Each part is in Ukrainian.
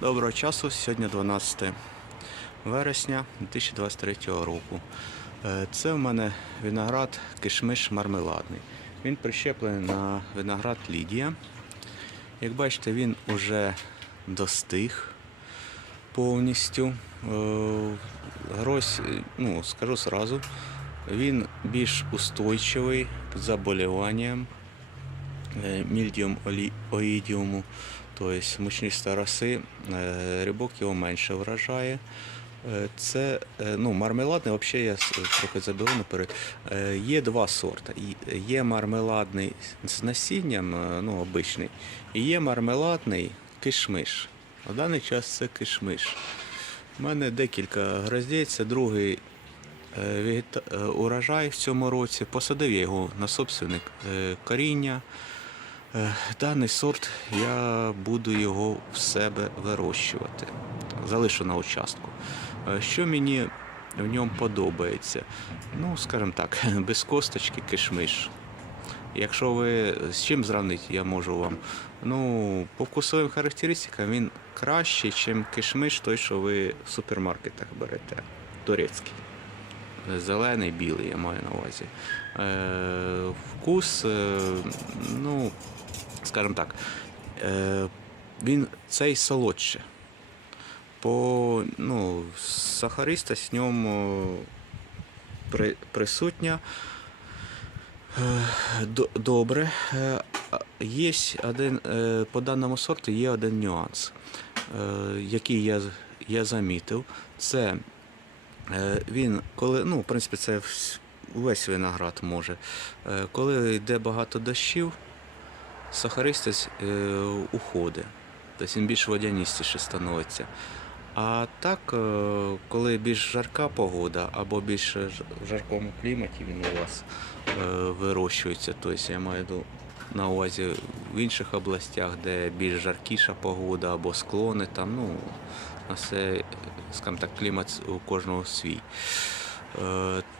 Доброго часу, сьогодні 12 вересня 2023 року. Е, Це в мене виноград кишмиш мармеладний. Він прищеплений на виноград Лідія. Як бачите, він уже достиг повністю. Е, Грозь, е, ну, скажу сразу, він більш устойчивий заболіванням мільдіум оїдіуму, тобто мучнисті роси, е, рибок його менше вражає. Е, Це е, ну, мармеладний, взагалі я трохи заберу наперед. Е, Є два сорти. Є мармеладний з насінням, е, ну, обичний, і є мармеладний кишмиш. На даний час це кишмиш. У мене декілька гроздей, це другий е, е, урожай в цьому році. Посадив я його на собственне е, коріння. Е, Даний сорт я буду його в себе вирощувати. Залишу на участку. Е, Що мені в ньому подобається? Ну, скажімо так, без косточки кишмиш. Якщо ви з чим зравнити, я можу вам. Ну, по вкусовим характеристикам він кращий, ніж кишмиш, той, що ви в супермаркетах берете. Турецький. Зелений, білий, я маю на увазі. Е, вкус, е, ну, скажімо так, е, він цей солодше. По ну, сахаристость в ньому присутня. Е, Добре. Е, Є один, по даному сорту є один нюанс, який я, я замітив. Це він, коли, ну, в принципі, це весь виноград може. Коли йде багато дощів, сахаристость е, уходить. Тобто він більш водяністіше становиться. А так, е, коли більш жарка погода або більш в жаркому кліматі він у вас е, вирощується, тобто я маю на увазі в інших областях, де більш жаркіша погода або склони, там, ну, на все, скажімо так, клімат у кожного свій,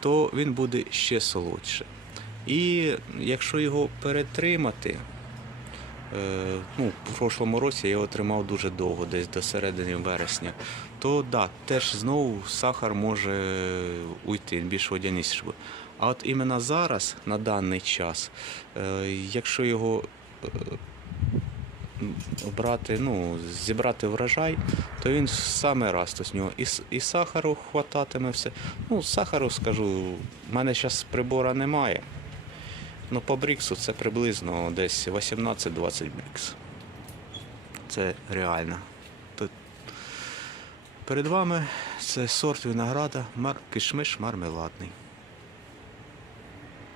то він буде ще солодше. І якщо його перетримати, ну, в прошлому році я його тримав дуже довго, десь до середини вересня. То да, теж знову сахар може уйти, більш водяністий. А от іменно зараз, на даний час, е, якщо його е, брати, ну, зібрати врожай, то він саме раз то з нього і, і сахару хвататиме все. Ну, сахару скажу, в мене зараз прибора немає. Ну, по бріксу це приблизно десь 18-20 брікс. Це реально. Тут перед вами це сорт винограда кишмиш мармеладний.